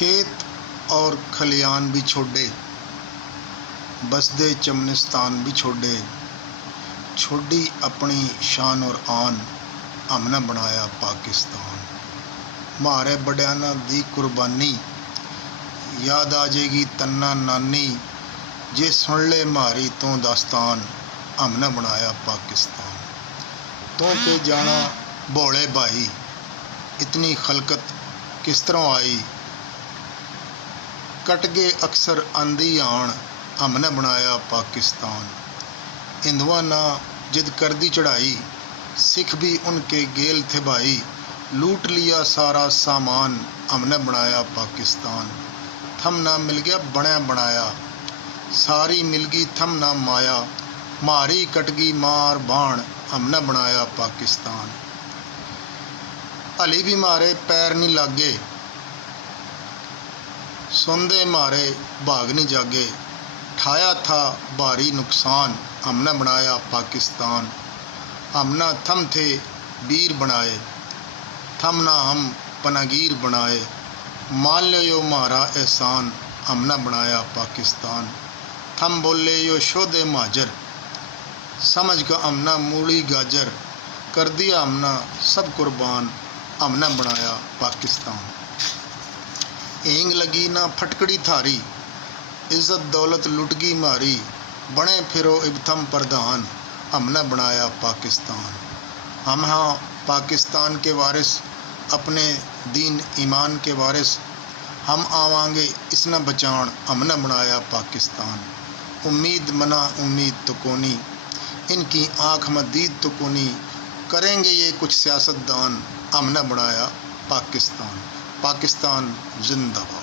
खेत और खलियान भी छोड़े, बसदे चमनिस्तान भी छोड़े, छोड़ी अपनी शान और आन, हमने बनाया पाकिस्तान। मारे बड़ियाना दी कुर्बानी याद आ जाएगी तन्ना नानी, जे सुन ले मारी तो दास्तान, हमने बनाया पाकिस्तान। तो के जाना भोले भाई, इतनी खलकत किस तरह आई, कट गए अक्सर आंधी आन, हमने बनाया पाकिस्तान। हिंदुआ ना जिद कर दी चढ़ाई, सिख भी उनके गेल थे भाई, लूट लिया सारा सामान, हमने बनाया पाकिस्तान। थम ना मिल गया बना बनाया, सारी मिल गई थम ना माया, मारी कट गई मार बाण, हमने बनाया पाकिस्तान। हली भी मारे पैर नहीं लागे, सुनदे मारे भाग नहीं जागे, ठाया था भारी नुकसान, हमने बनाया पाकिस्तान। हमना थम थे वीर बनाए, थम ना हम पनागीर बनाए, मान लो यो मारा एहसान, हमने बनाया पाकिस्तान। थम बोले यो शोदे माजर, समझ का हमना मूली गाजर, कर दिया हमना सब कुर्बान, हमने बनाया पाकिस्तान। हींग लगी ना फटकड़ी थारी, इज्जत दौलत लुट गई मारी, बने फिरो इब थम प्रधान, हमने बनाया पाकिस्तान। हम हाँ पाकिस्तान के वारिस, अपने दीन ईमान के वारिस, हम आवांगे इसना बचान, हमने बनाया पाकिस्तान। उम्मीद मना उम्मीद तो कोनी, इनकी आँख में दीद तो कोनी, करेंगे ये कुछ सियासतदान, हमने बनाया पाकिस्तान। पाकिस्तान जिंदाबाद।